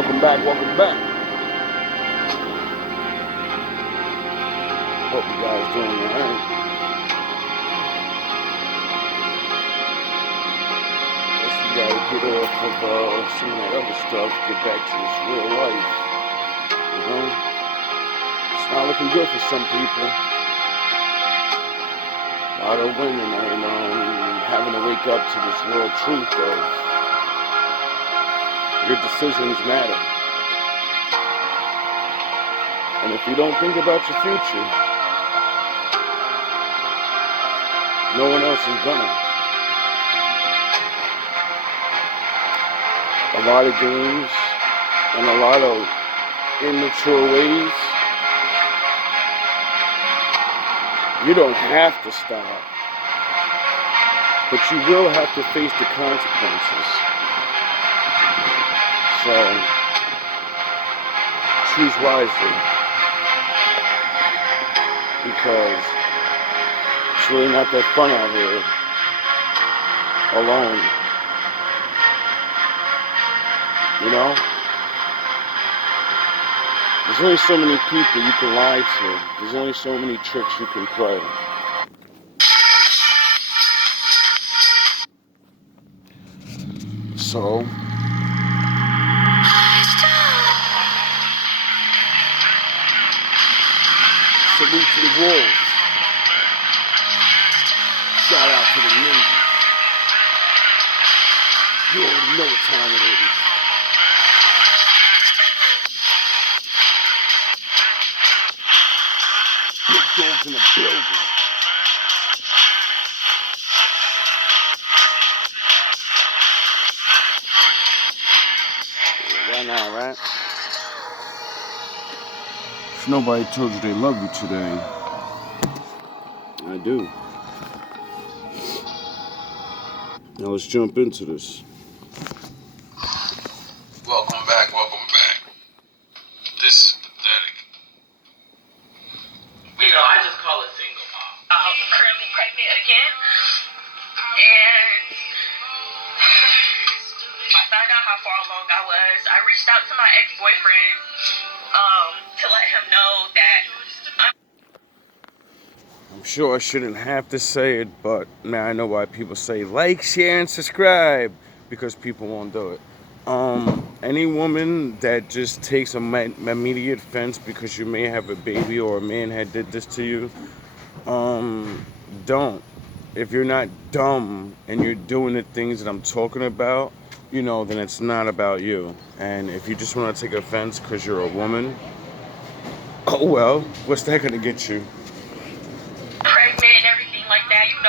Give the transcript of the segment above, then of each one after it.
welcome back. Hope you guys doing alright. Guess we gotta get off of some of that other stuff, get back to this real life. You know? It's not looking good for some people. A lot of women are having to wake up to this real truth of your decisions matter. And if you don't think about your future, no one else is gonna. A lot of games and a lot of immature ways. You don't have to stop, but you will have to face the consequences. So, choose wisely, because it's really not that fun out here alone. You know? There's only so many people you can lie to. There's only so many tricks you can play. So, salute to the wolves. Shout out to the ninjas. You already know what time it is. Big dogs in the building. Why not, right? If nobody told you they love you today, I do. Now let's jump into this. Welcome back. This is pathetic. I just call it single mom. I'm currently pregnant again, and I found out how far along I was. I reached out to my ex-boyfriend to let him know that I'm sure I shouldn't have to say it, but now I know why people say like, share, and subscribe, because people won't do it. Any woman that just takes immediate offense because you may have a baby or a man had did this to you, don't. If you're not dumb and you're doing the things that I'm talking about, then it's not about you. And if you just want to take offense because you're a woman, oh well, what's that gonna get you? pregnant and everything like that, and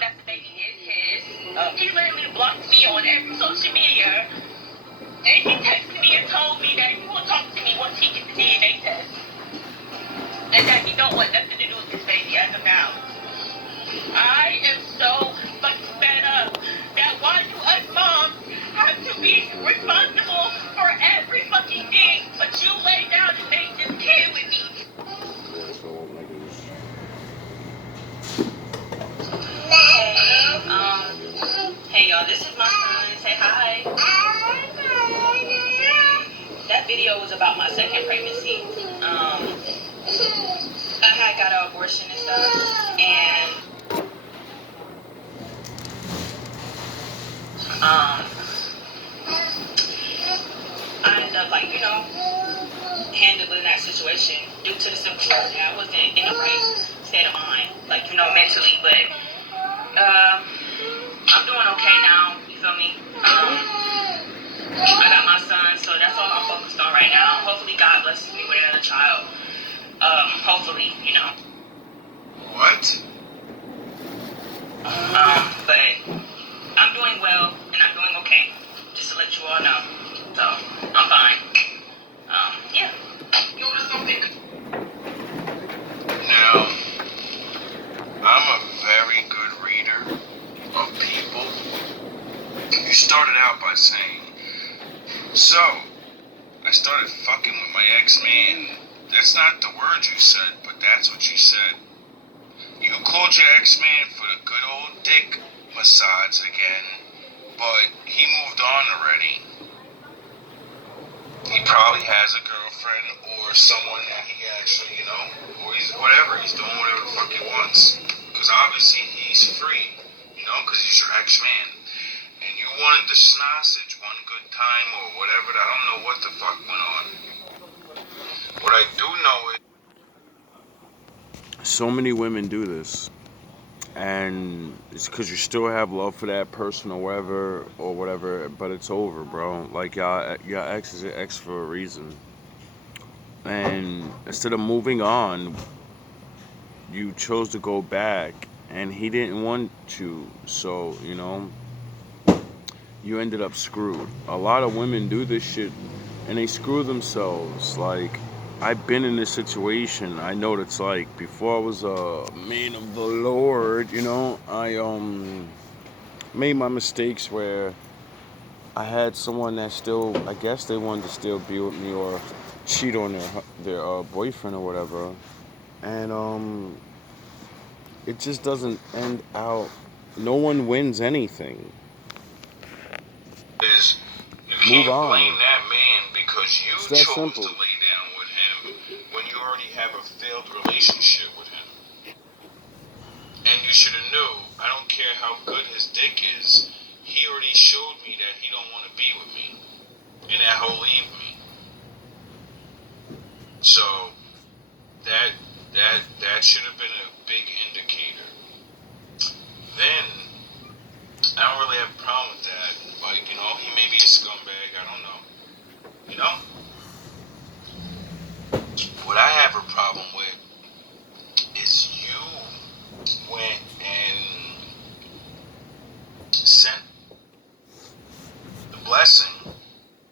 that the baby is his. He literally blocked me on every social media, and he texted me and told me that he will talk to me once he gets the DNA test, and that he don't want nothing to do with this baby as of now. I am so fucking fed up that why do us moms have to be responsible for every fucking thing, but you lay down and make this kid with me. Hey y'all, this is my son. Say hi. That video was about my second pregnancy. I had got an abortion and stuff, and I ended up handling that situation due to the simple fact that I wasn't in the right state of mind, mentally, but I'm doing okay now, you feel me? I got my son, so that's all I'm focused on right now. Hopefully God blesses me with another child. Hopefully, What? But I'm doing well, and I'm doing okay, just to let you all know. So, I'm fine. Yeah. You want something? Now, I'm a very good reader of people. You started out by saying, so, I started fucking with my ex-man. That's not the words you said, but that's what you said. You called your ex-man for the good old dick massage again, but he moved on already. He's doing whatever the fuck he wants. Because obviously he's free, you know, because he's your ex-man. And you wanted the sausage one good time or whatever. I don't know what the fuck went on. What I do know is So many women do this. And it's because you still have love for that person or whatever, but it's over, bro. Like, your ex is your ex for a reason. And instead of moving on, you chose to go back, and he didn't want you. So, you know, you ended up screwed. A lot of women do this shit, and they screw themselves. Like, I've been in this situation. I know what it's like. Before I was a man of the Lord, you know, I made my mistakes where I had someone that still, I guess they wanted to still be with me or cheat on their boyfriend or whatever, and it just doesn't end out. No one wins anything. you Move can't on. blame that man because you It's that chose simple. to lay down with him when you already have a failed relationship with him. And you should have knew. I don't care how good his dick is. He already showed me that he don't want to be with me, and that he'll leave me. So that should have been a big indicator. Then I don't really have a problem with that. Like, you know, he may be a scumbag. I don't know. You know. What I have a problem with is you went and sent the blessing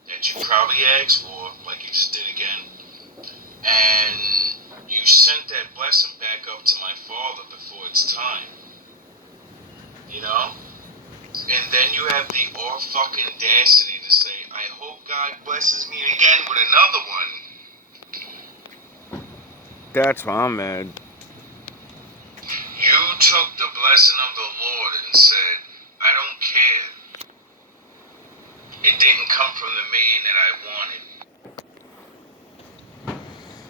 that you probably asked for, like you just did again, and you sent that blessing back up to my father before it's time. You know? And then you have the all fucking audacity to say, I hope God blesses me again with another one. That's why I'm mad. You took the blessing of the Lord and said, I don't care. It didn't come from the man that I wanted.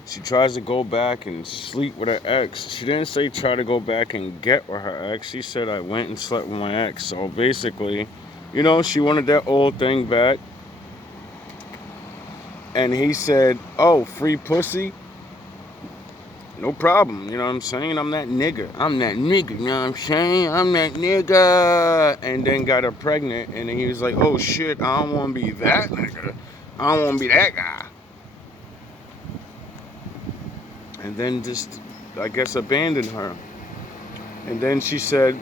She tries to go back and sleep with her ex. She didn't say try to go back and get with her ex. She said I went and slept with my ex. So basically, you know, she wanted that old thing back. And he said, oh, free pussy? No problem. You know what I'm saying? I'm that nigga. You know what I'm saying? I'm that nigga. And then got her pregnant. And then he was like, oh shit, I don't want to be that nigga. I don't want to be that guy. And then just, I guess, abandoned her. And then she said,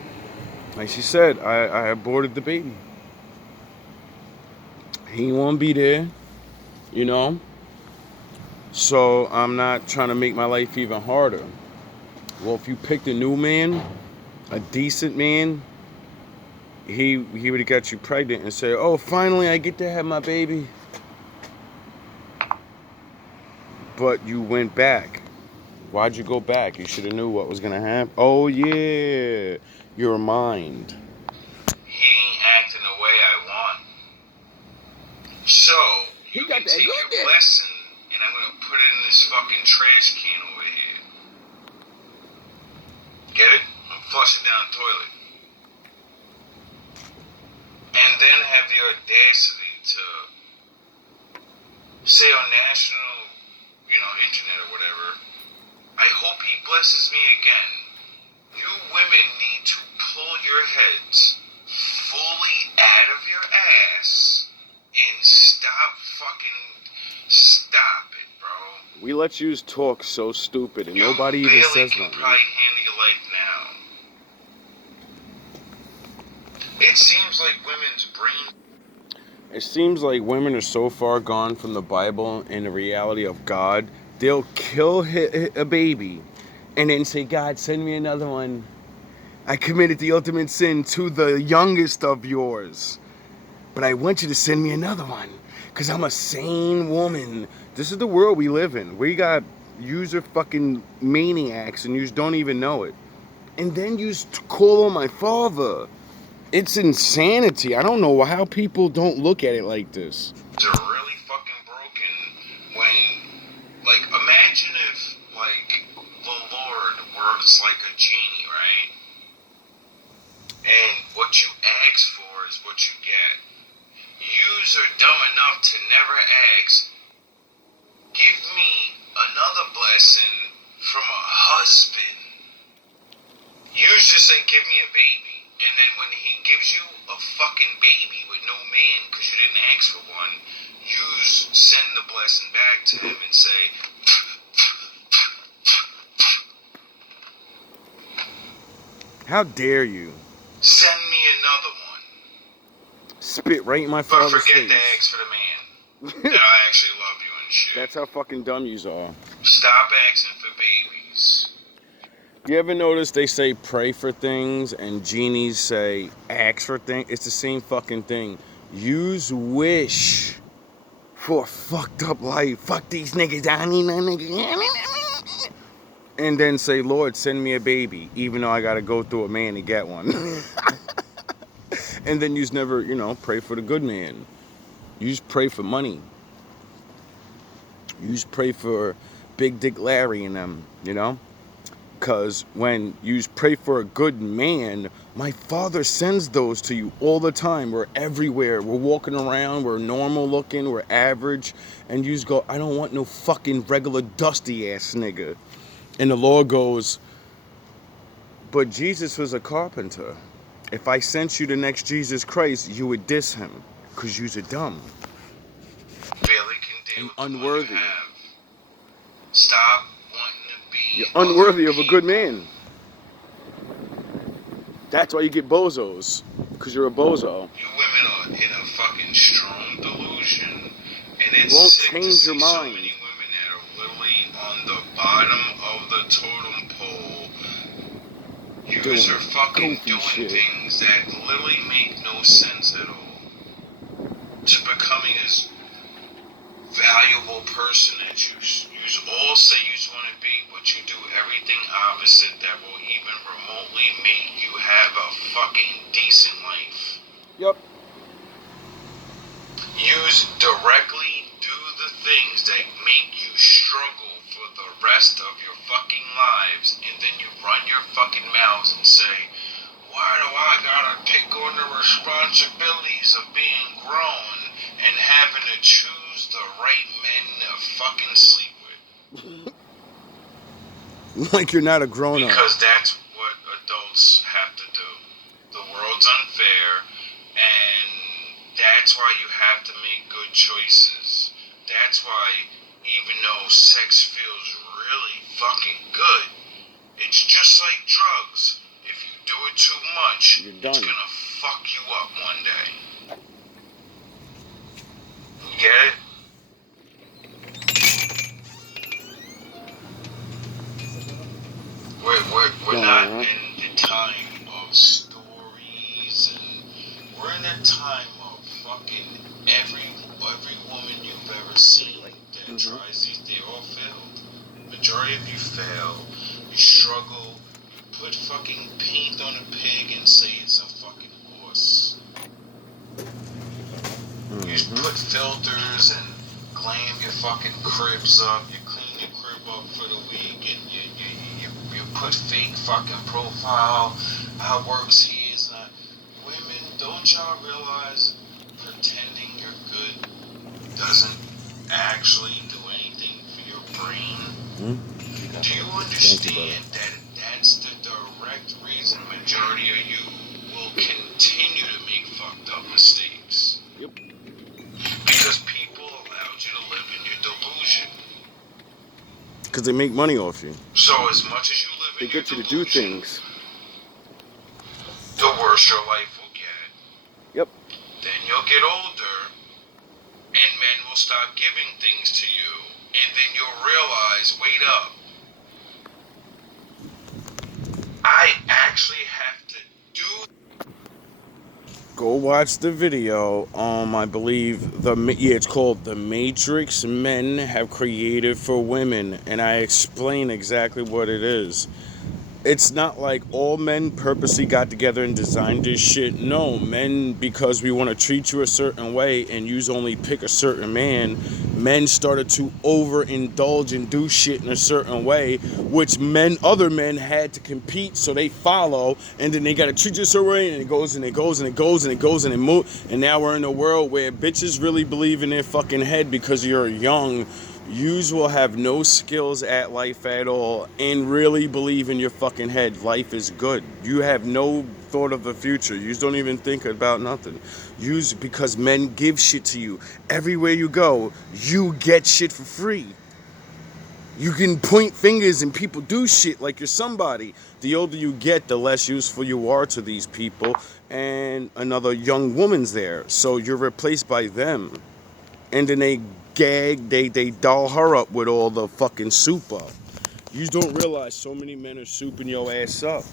like she said, I aborted the baby. He won't be there, you know? So I'm not trying to make my life even harder. Well, if you picked a new man, a decent man, he would have got you pregnant and said, oh, finally I get to have my baby. But you went back. Why'd you go back? You should have knew what was going to happen. Oh, yeah. Your mind. He ain't acting the way I want. So, you can take your blessing and I'm going to put it in this fucking trash can over here. Get it? I'm flushing down the toilet. And then have the audacity to say on national, you know, internet or whatever, I hope he blesses me again. You women need to pull your heads fully out of your ass and stop it, bro. We let you talk so stupid and You nobody even says barely can nothing. probably handle your life now. It seems like women's brain. It seems like women are so far gone from the Bible and the reality of God, they'll kill a baby and then say, God, send me another one. I committed the ultimate sin to the youngest of yours. But I want you to send me another one because I'm a sane woman. This is the world we live in. We got user fucking maniacs and you just don't even know it. And then you call on my father. It's insanity. I don't know how people don't look at it like this. Are really fucking broken when, like, imagine if, like, the Lord How dare you? Send me another one. Spit right in my But father's forget face. to ask for the man. That I actually love you and shit. That's how fucking dumb yous are. Stop asking for babies. You ever notice they say pray for things and genies say ask for things? It's the same fucking thing. Use wish for a fucked up life. Fuck these niggas. I need no niggas. And then say, Lord, send me a baby, even though I gotta go through a man to get one. And then you's never, pray for the good man. You just pray for money. You just pray for Big Dick Larry and them, Because when you pray for a good man, my father sends those to you all the time. We're everywhere. We're walking around. We're normal looking. We're average. And you just go, I don't want no fucking regular dusty ass nigga. And the Lord goes, but Jesus was a carpenter. If I sent you the next Jesus Christ, you would diss him. Because you're dumb. Barely can deal And with unworthy. the one you have. Stop wanting to be. You're unworthy of a good man. That's why you get bozos. Because you're a bozo. You women are in a fucking strong delusion. And it's Won't sick to change see your so mind. many women that are literally on the bottom of the totem pole. You guys Doing are fucking goofy doing shit. things that literally make no sense at all. To becoming as valuable person that you all say you want to be, but you do everything opposite that will even remotely make you have a fucking decent life. Yep. Use directly do the things that make you struggle for the rest of your fucking lives, and then you run your fucking mouths and say, why do I gotta take on the responsibilities of being grown and having to choose the right men to fucking sleep with? Like you're not a grown-up. Because that's what adults have to do. The world's unfair, and that's why you have to make good choices. That's why, even though sex feels really fucking good, it's just like drugs. If you do it too much, You're done. it's gonna fuck you up one day. You get it? We're not in the time of stories, and we're in the time of fucking every woman you've ever seen that tries these, they all failed. Majority of you fail. You struggle. You put fucking paint on a pig and say it's a fucking horse. You put filters and glam your fucking cribs up. You clean your crib up for the week, and you put fake fucking profile. How works he is not. Women, don't y'all realize pretending you're good doesn't actually do anything for your brain? Do you understand that that's the direct reason majority of you will continue to make fucked up mistakes? Yep. Because people allowed you to live in your delusion. Because they make money off you. So as much as you live They in your get you to delusion, do things. the worse your life will get. Yep. Then you'll get older, and men will stop giving things to you, and then you'll realize, wait up, I actually have to do. Go watch the video. I believe it's called The Matrix Men Have Created for Women, and I explain exactly what it is. It's not like all men purposely got together and designed this shit. No, men, because we want to treat you a certain way and you only pick a certain man, men started to overindulge and do shit in a certain way, which other men had to compete, so they follow, and then they got to treat you a certain way, and it goes and it goes and it goes and it goes and it moves. And now we're in a world where bitches really believe in their fucking head because you're young. Yous will have no skills at life at all and really believe in your fucking head life is good. You have no thought of the future. Yous don't even think about nothing. Yous, because men give shit to you. Everywhere you go, you get shit for free. You can point fingers and people do shit like you're somebody. The older you get, the less useful you are to these people. And another young woman's there. So you're replaced by them. And then they they doll her up with all the fucking soup up. You don't realize so many men are souping your ass up.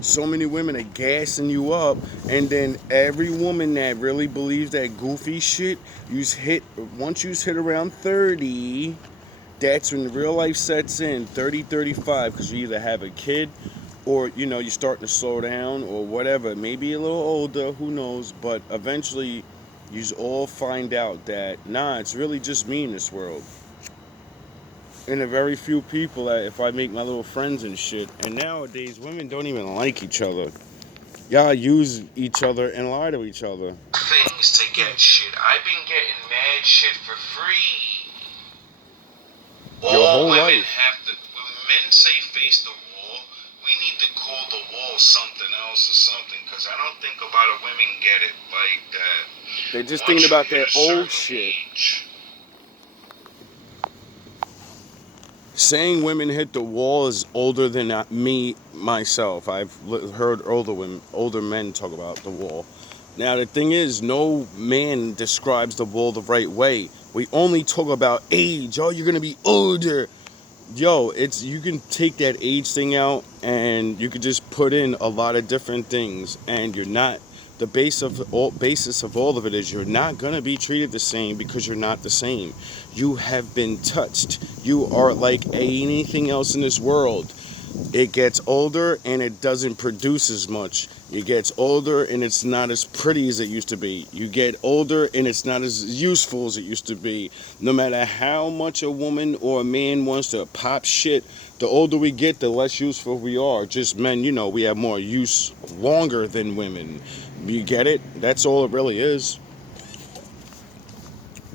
So many women are gassing you up, and then every woman that really believes that goofy shit, once you hit around 30, that's when real life sets in, 30, 35, because you either have a kid or, you're starting to slow down or whatever. Maybe a little older, who knows, but eventually you all find out that, nah, it's really just me in this world. And a very few people that if I make my little friends and shit. And nowadays, women don't even like each other. Y'all use each other and lie to each other. Things to get shit. I've been getting mad shit for free. Your whole women life. have to. When men say face the wall, we need to call the wall something else or something. Because I don't think a lot of women get it like that. They're just Once thinking about you hit that a old certain shit. age, Saying women hit the wall is older than myself. I've heard older men talk about the wall. Now the thing is, no man describes the wall the right way. We only talk about age. Oh, you're gonna be older. Yo, you can take that age thing out and you could just put in a lot of different things, and you're not. The basis of all of it is you're not gonna be treated the same because you're not the same. You have been touched. You are like anything else in this world. It gets older and it doesn't produce as much. It gets older and it's not as pretty as it used to be. You get older and it's not as useful as it used to be. No matter how much a woman or a man wants to pop shit, the older we get, the less useful we are. Just men, we have more use longer than women. You get it? That's all it really is.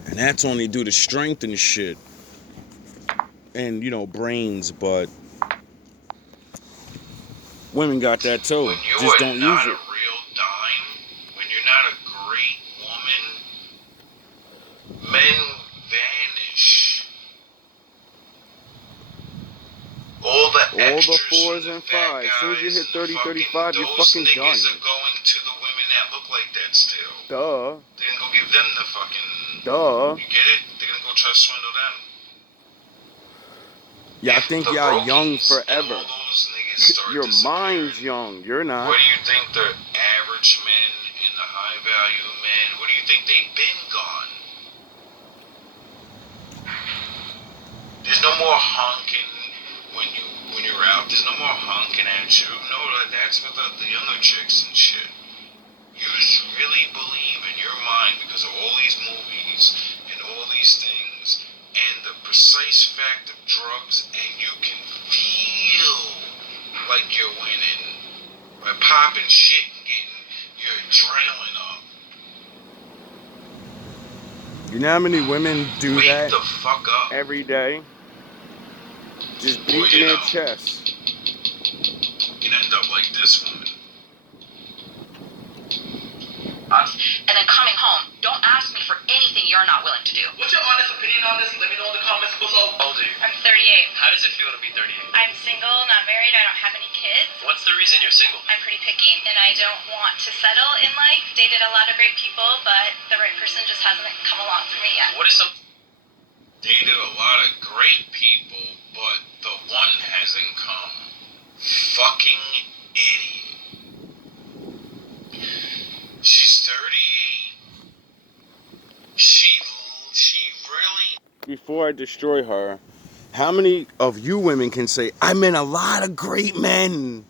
And that's only due to strength and shit. And, brains, but women got that too. when you Just are don't not use a it. real dime, when you're not a great woman, men vanish. All the extras fours and and the fat fives. As soon as you guys hit and 30, 35, you're those fucking niggas done. are going to the women that look like that still. Duh. They're gonna go give them the fucking. Duh. You get it? They're gonna go try to swindle them. Y'all If think the y'all young Brokies forever. and all those niggas start Your disappearing, mind's young. You're not. where do you think the average men and the high value men, where do you think they've been gone? There's no more honking when you're out. There's no more honking at you. No, that's with the younger chicks and shit. You just really believe in your mind because of all these movies and all these things and the precise fact of drugs, and you can feel like you're winning by popping shit and getting your adrenaline up. You know how many women do Wake that the fuck up. every day? Just Or, beating their chest. You can end up like this woman. And then coming home, don't ask me for anything you're not willing to do. What's your honest opinion on this? Let me know in the comments below. How old are you? I'm 38. How does it feel to be 38? I'm single, not married, I don't have any kids. What's the reason you're single? I'm pretty picky, and I don't want to settle in life. Dated a lot of great people, but the right person just hasn't come along for me yet. What is some... Dated a lot of great people, but the one hasn't come. Fucking idiot. She's 38. She really. Before I destroy her, how many of you women can say, I met a lot of great men?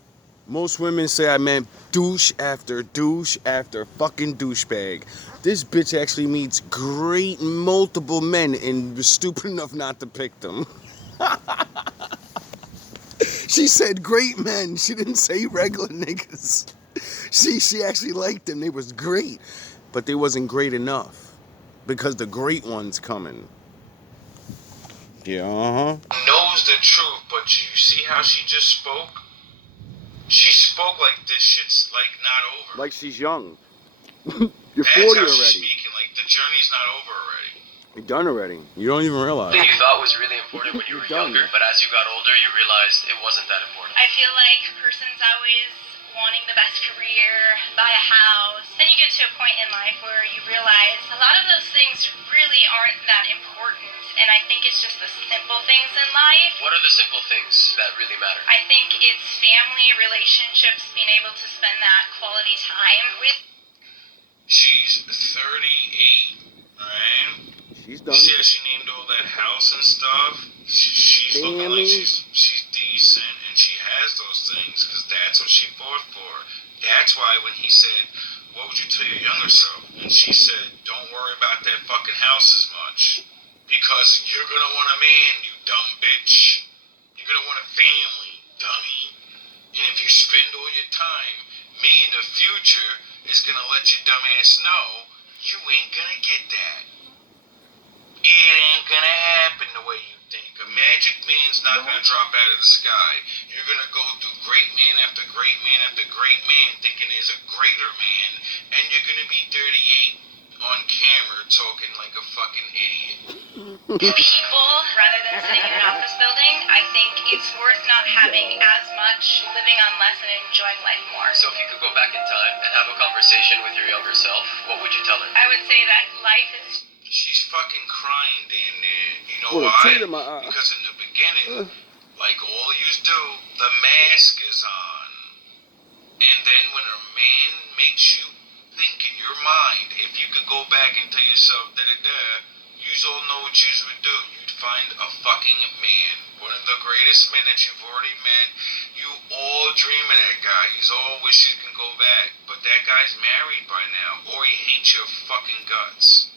Most women say I met douche after fucking douchebag. This bitch actually meets great multiple men and was stupid enough not to pick them. She said great men. She didn't say regular niggas. She actually liked them. They was great. But they wasn't great enough. Because the great one's coming. Yeah, knows the truth, but you see how she just spoke? She spoke like this shit's like not over. like she's young. You're That's 40 how she's already. speaking, like the journey's not over already. You're done already. You don't even realize. Thing you thought was really important when you were You're done. younger, but as you got older, you realized it wasn't that important. I feel like a person's always wanting the best career, buy a house. Then you get to a point in life where you realize a lot of those things really aren't that important. And I think it's just the simple things in life. What are the simple things that really matter? I think it's family, relationships, being able to spend that quality time with. She's 38, right? She's done. See how she named all that house and stuff? She's looking like she's decent, and she has those things because that's what she fought for. That's why when he said, "What would you tell your younger self?" and she said, "Don't worry about that fucking house as much because you're gonna want a man, you dumb bitch. You're gonna want a family, dummy. And if you spend all your time, me in the future is gonna let your dumb ass know you ain't gonna get that. It ain't gonna happen the way you think. A magic man's not gonna drop out of the sky. You're gonna go through great man after great man after great man thinking there's a greater man, and you're gonna be 38 on camera talking like a fucking idiot." People rather than sitting in an office building. I think it's worth not having as much, living on less, and enjoying life more. So if you could go back in time and have a conversation with your younger self, what would you tell her? I would say that life is. She's fucking crying down there. You know With a why? tear in my eye. Because in the beginning, like all yous do, the mask is on. And then when a man makes you think in your mind, if you could go back and tell yourself da-da-da, yous all know what yous would do. You'd find a fucking man. One of the greatest men that you've already met. You all dream of that guy. Yous all wish you can go back. But that guy's married by now. Or he hates your fucking guts.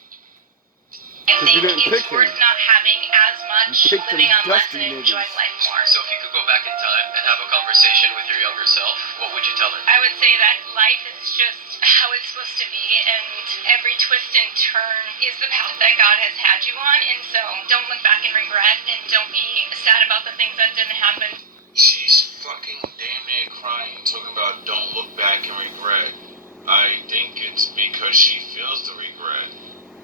I 'Cause you think didn't it's pick worth him. not having as much, You picked living them on less, dusty and enjoying niggas. life more. So if you could go back in time and have a conversation with your younger self, what would you tell her? I would say that life is just how it's supposed to be, and every twist and turn is the path that God has had you on, and so don't look back and regret, and don't be sad about the things that didn't happen. She's fucking damn near crying, talking about don't look back and regret. I think it's because she feels the regret.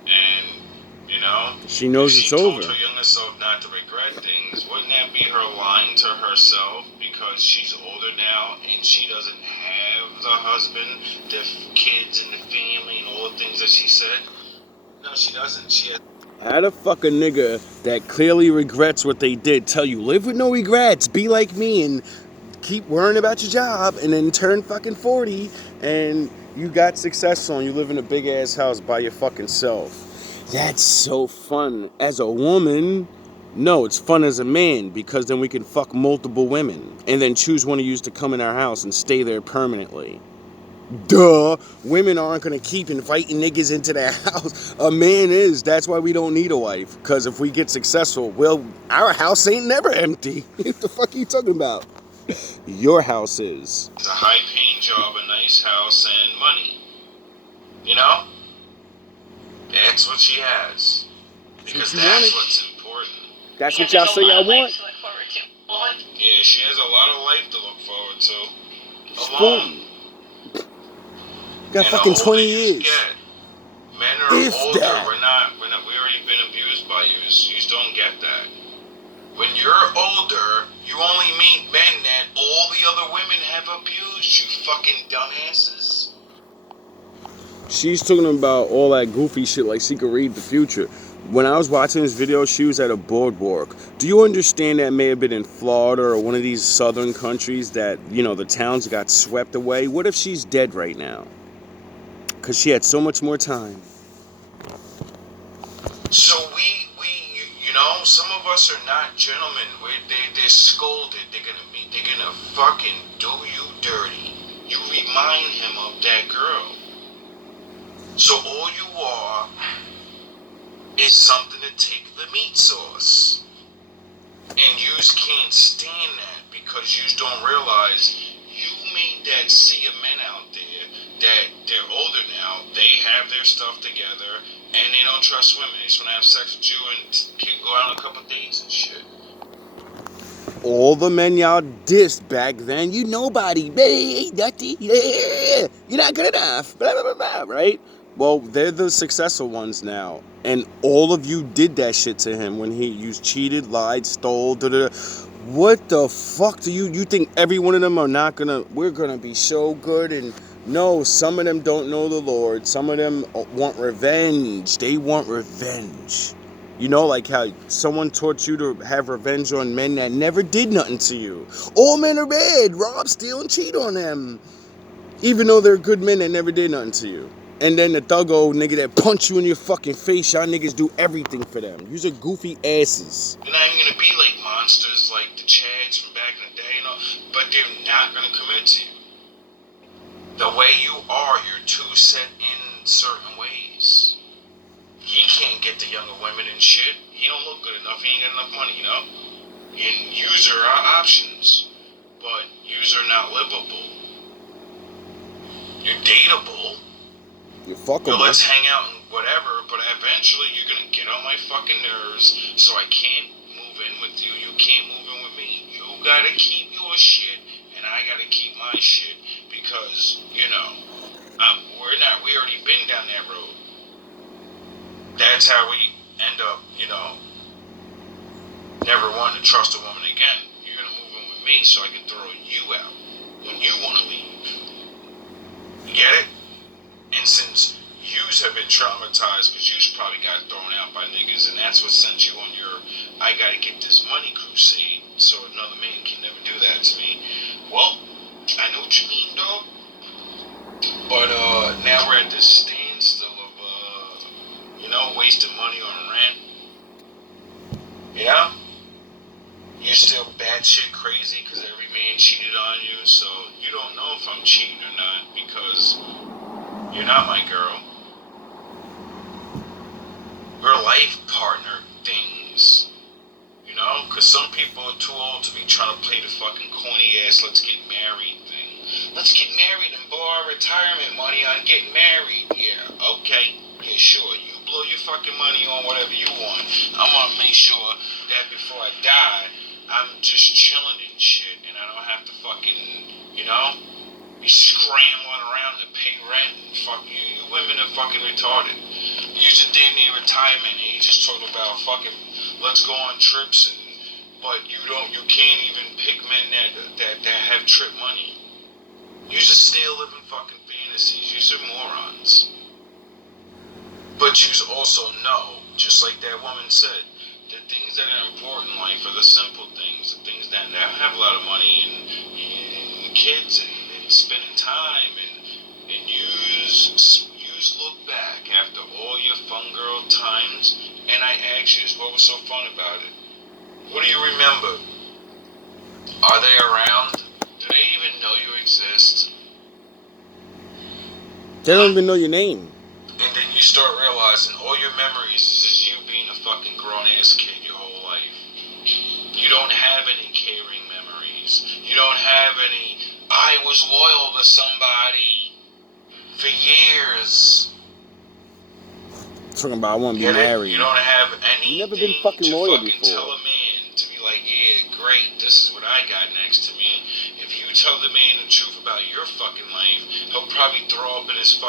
And, you know, She knows if it's she told over. her younger self not to regret things, wouldn't that be her lying to herself because she's older now and she doesn't have the husband, the kids, and the family and all the things that she said? No, she doesn't. She has. How the fuck a nigga that clearly regrets what they did tell you, live with no regrets, be like me, and keep worrying about your job, and then turn fucking 40, and you got successful, and you live in a big-ass house by your fucking self. That's so fun. As a woman, no, it's fun as a man, because then we can fuck multiple women, and then choose one of you to come in our house and stay there permanently. Duh, women aren't gonna keep inviting niggas into their house. A man is. That's why we don't need a wife. Because if we get successful, well, our house ain't never empty. What the fuck are you talking about? Your house is. It's a high-paying job, a nice house, and money. You know? That's what she has. Because you that's wanted. what's important. That's Yeah, what y'all there's a say lot y'all of life want. to look forward to. Yeah, she has a lot of life to look forward to. It's Alone. 40. Got And fucking the 20 older yous years. get, men are If older. that. We already been abused by yous. Yous don't get that. When you're older, you only meet men that all the other women have abused, you fucking dumbasses. She's talking about all that goofy shit like she could read the future. When I was watching this video, she was at a boardwalk. Do you understand that may have been in Florida or one of these southern countries that, you know, the towns got swept away? What if she's dead right now? Because she had so much more time. So you know, some of us are not gentlemen. They're scolded. They're gonna fucking do you dirty. You remind him of that girl. So all you are is something to take the meat sauce. And yous can't stand that because yous don't realize you made that sea of men out there that they're older now, they have their stuff together, and they don't trust women. They just want to have sex with you and can go out on a couple dates and shit. All the men y'all dissed back then, you nobody, hey, nutty, yeah, you're not good enough, blah, blah, blah, blah, right? Well, they're the successful ones now. And all of you did that shit to him when you cheated, lied, stole, da-da-da. What the fuck do you think every one of them are not gonna, we're gonna be so good? And no, some of them don't know the Lord. Some of them want revenge. They want revenge. You know, like how someone taught you to have revenge on men that never did nothing to you. All men are bad. Rob, steal, and cheat on them. Even though they're good men that never did nothing to you. And then the thuggo nigga that punch you in your fucking face, y'all niggas do everything for them. You're goofy asses. They're not even gonna be like monsters like the Chads from back in the day, you know, but they're not gonna commit to you. The way you are, you're too set in certain ways. He can't get the younger women and shit. He don't look good enough. He ain't got enough money, you know? And yous are options, but yous are not livable. You're dateable. You're fuckable. Let's hang out and whatever, but eventually you're gonna get on my fucking nerves, so I can't move in with you. You can't move in with me. You gotta keep your shit, and I gotta keep my shit, because, you know, we already been down that road. That's how we end up, you know, never wanting to trust a woman again. You're gonna move in with me so I can throw you out when you wanna leave. You get it? And since yous have been traumatized, because yous probably got thrown out by niggas, and that's what sent you on your I gotta get this money crusade, so another man can never do that to me. Well, I know what you mean, dog. But now we're at this standstill of you know, wasting money on rent. Yeah? You're still batshit crazy because every man cheated on you, so you don't know if I'm cheating or not, because you're not my girl. We're life partner things. You know? Because some people are too old to be trying to play the fucking corny ass let's get married thing. Let's get married and blow our retirement money on getting married. Yeah, okay. Yeah, sure. You blow your fucking money on whatever you want. I'm gonna make sure that before I die, I'm just chilling and shit, and I don't have to fucking, you know, be scrambling around to pay rent and fuck you. You women are fucking retarded. You're just damn near retirement and you just talk about fucking let's go on trips, and but you can't even pick men that have trip money. You just still living fucking fantasies. You're morons. But you also know, just like that woman said, the things that are important in life are the simple things, the things that have a lot of money and kids and spending time and use look back after all your fun girl times, and I ask you, what was so fun about it? What do you remember? Are they around? Do they even know you exist? They don't even know your name. And then you start realizing all your memories is just you being a fucking grown-ass kid your whole life. You don't have any caring memories. You don't have any, I was loyal to somebody for years. Talking about I want to be married. You don't have anything. You never been fucking loyal to before. Tell a man to be like, yeah, great, this is what I got next to me. If you tell the man the truth about your fucking life, he'll probably throw up in his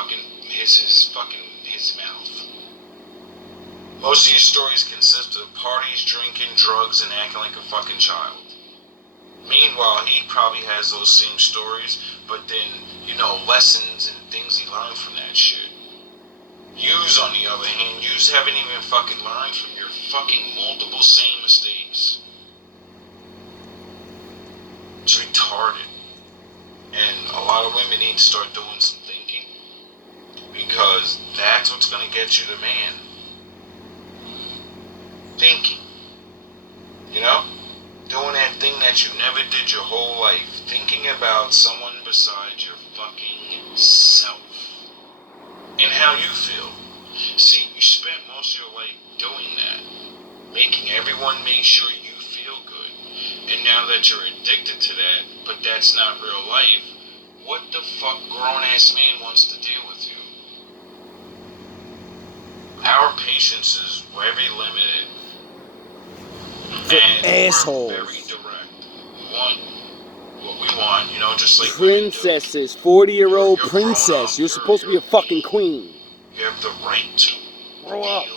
mouth. Most of your stories consist of parties, drinking, drugs, and acting like a fucking child. Meanwhile, he probably has those same stories, but then, you know, lessons and things he learned from that shit. Yous, on the other hand, yous haven't even fucking learned from your fucking multiple same mistakes. It's retarded. And a lot of women need to start doing some thinking, because that's what's going to get you the man. Thinking. You know? Doing that thing that you never did your whole life. Thinking about someone besides your fucking self. And how you feel. See, you spent most of your life doing that. Making everyone make sure you feel good. And now that you're addicted to that, but that's not real life, what the fuck grown-ass man wants to deal with you? Our patience is very limited. And assholes. we're very direct. We want what we want, you know, just like princesses, 40-year-old princess. You're supposed to be a fucking queen. You have the right to Grow up. feel,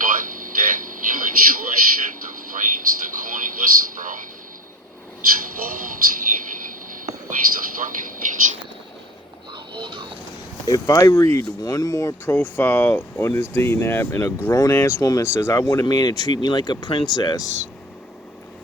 but that immature shit, the fights, the corny. Listen, bro, I'm too old to even waste a fucking inch on an older. If I read one more profile on this dating app and a grown ass woman says, I want a man to treat me like a princess,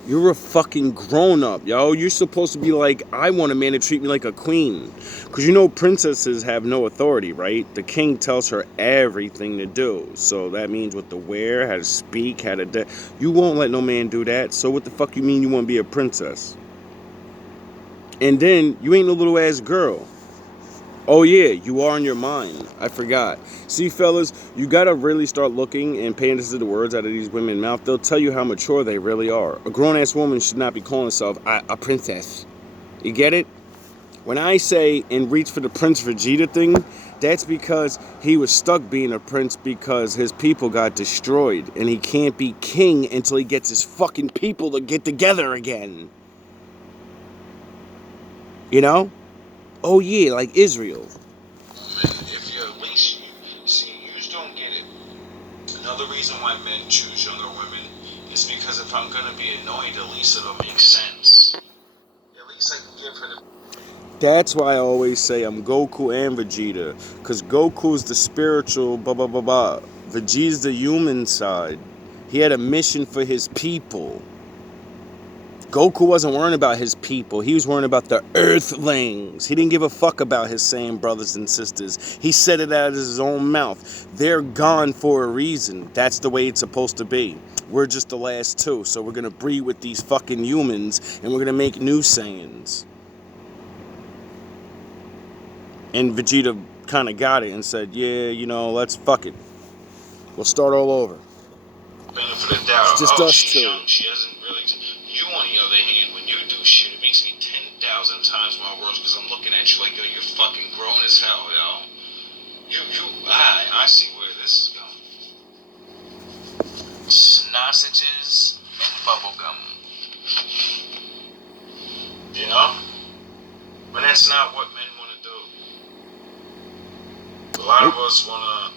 you're a fucking grown up, yo. You're supposed to be like, I want a man to treat me like a queen. Because you know princesses have no authority, right? The king tells her everything to do. So that means what to wear, how to speak, how to... You won't let no man do that. So what the fuck you mean you want to be a princess? And then, you ain't no little ass girl. Oh yeah, you are in your mind. I forgot. See, fellas, you gotta really start looking and paying attention to the words out of these women's mouth. They'll tell you how mature they really are. A grown-ass woman should not be calling herself a princess. You get it? When I say and reach for the Prince Vegeta thing, that's because he was stuck being a prince because his people got destroyed. And he can't be king until he gets his fucking people to get together again. You know? Oh yeah, like Israel. If you at least see, you just don't get it. Another reason why men choose younger women is because if I'm gonna be annoyed, at least it'll make sense. At least I can give her the. That's why I always say I'm Goku and Vegeta. Because Goku's the spiritual, blah, blah, blah, blah. Vegeta's the human side. He had a mission for his people. Goku wasn't worrying about his people. He was worrying about the Earthlings. He didn't give a fuck about his same brothers and sisters. He said it out of his own mouth. They're gone for a reason. That's the way it's supposed to be. We're just the last two. So we're going to breed with these fucking humans. And we're going to make new Saiyans. And Vegeta kind of got it and said, yeah, you know, let's fuck it. We'll start all over. Benefit of the doubt. It's just us she's two. young. She hasn't really. You, on the other hand, when you do shit, it makes me 10,000 times more worse because I'm looking at you like, yo, you're fucking grown as hell, yo. I see where this is going. Sausages and bubblegum. You know? But that's not what men want to do. A lot of us want to,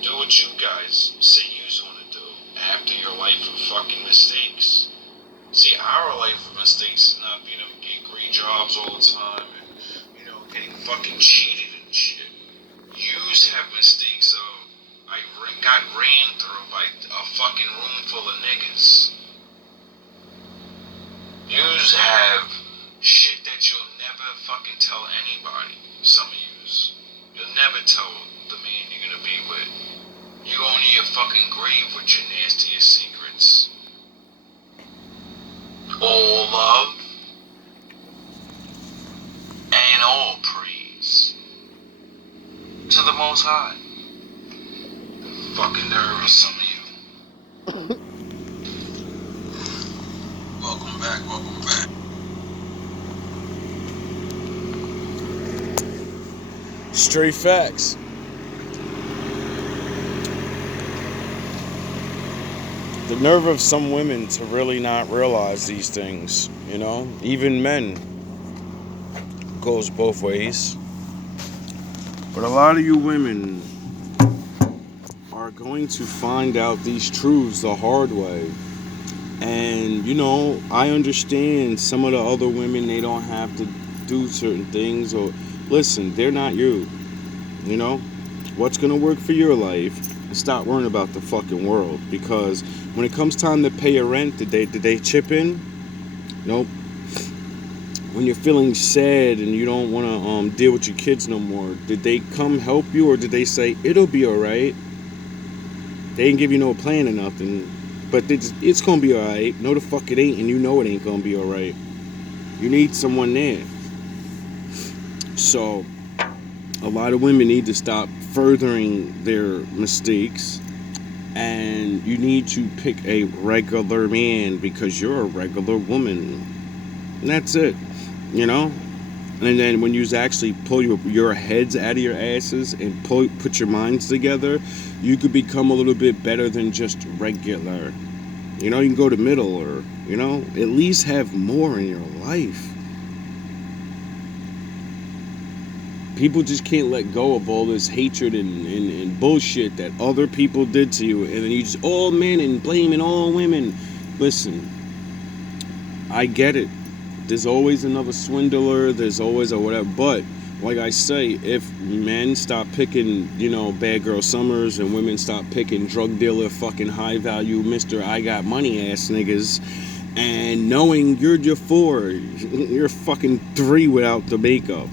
do what you guys say you want to do after your life of fucking mistakes. See, our life of mistakes is not being able to get great jobs all the time and, getting fucking cheated and shit. Yous have mistakes of, I got ran through by a fucking room full of niggas. Yous have shit that you'll never fucking tell anybody, some of yous. You'll never tell the man you're gonna be with. You go into your fucking grave with your nastiest secrets. All love and all praise to the Most High. Fucking nerve of some of you. Welcome back. Straight facts. The nerve of some women to really not realize these things, even men. Goes both ways. But a lot of you women are going to find out these truths the hard way. And, I understand some of the other women, they don't have to do certain things. Or listen, they're not you. What's going to work for your life? And stop worrying about the fucking world. Because when it comes time to pay your rent, did they chip in? Nope. When you're feeling sad and you don't want to deal with your kids no more, did they come help you, or did they say it'll be all right? They didn't give you no plan or nothing, but it's gonna be all right. No, the fuck it ain't, and you know it ain't gonna be all right. You need someone there. So a lot of women need to stop furthering their mistakes, and you need to pick a regular man because you're a regular woman. And that's it, And then when you actually pull your heads out of your asses and put your minds together, you could become a little bit better than just regular. You can go to middle, or, at least have more in your life. People just can't let go of all this hatred and bullshit that other people did to you, and then you just all men and blaming all women. Listen, I get it. There's always another swindler. There's always a whatever. But like I say, if men stop picking, bad girl summers, and women stop picking drug dealer, fucking high value, Mr. I got money ass niggas, and knowing you're just 4, you're fucking 3 without the makeup,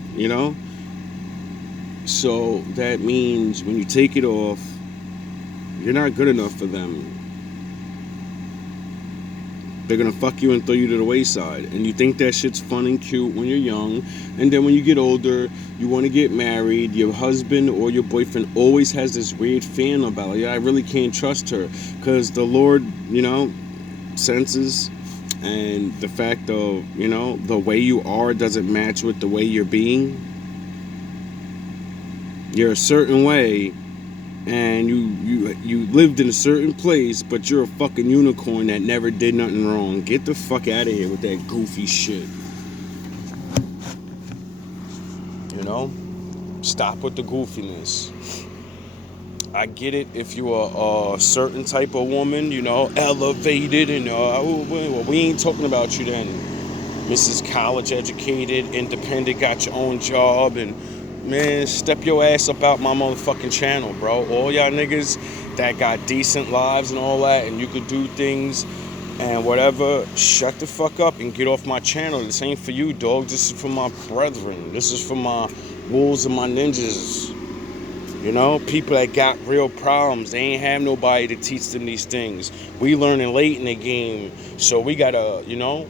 So that means when you take it off, you're not good enough for them. They're gonna fuck you and throw you to the wayside. And you think that shit's fun and cute when you're young. And then when you get older, you want to get married. Your husband or your boyfriend always has this weird feeling about it. Yeah, I really can't trust her. Because the Lord, senses. And the fact of, the way you are doesn't match with the way you're being. You're a certain way. And you lived in a certain place, but you're a fucking unicorn that never did nothing wrong. Get the fuck out of here with that goofy shit. Stop with the goofiness. I get it if you're a certain type of woman, elevated, and well, we ain't talking about you then. Mrs. College educated, independent, got your own job, and man, step your ass up out my motherfucking channel, bro. All y'all niggas that got decent lives and all that, and you could do things and whatever, shut the fuck up and get off my channel. This ain't for you, dog. This is for my brethren. This is for my wolves and my ninjas. People that got real problems. They ain't have nobody to teach them these things. We learning late in the game, so we gotta,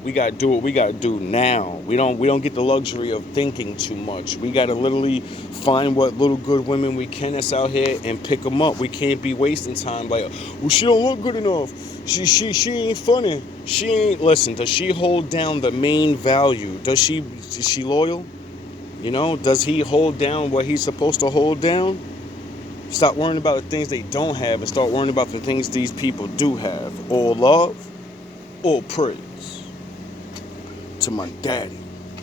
we gotta do what we gotta do now. We don't get the luxury of thinking too much. We gotta literally find what little good women we can that's out here and pick them up. We can't be wasting time like, well, she don't look good enough. She ain't funny. She ain't. Listen, does she hold down the main value? Is she loyal? Does he hold down what he's supposed to hold down? Stop worrying about the things they don't have and start worrying about the things these people do have. All love, all praise to my daddy.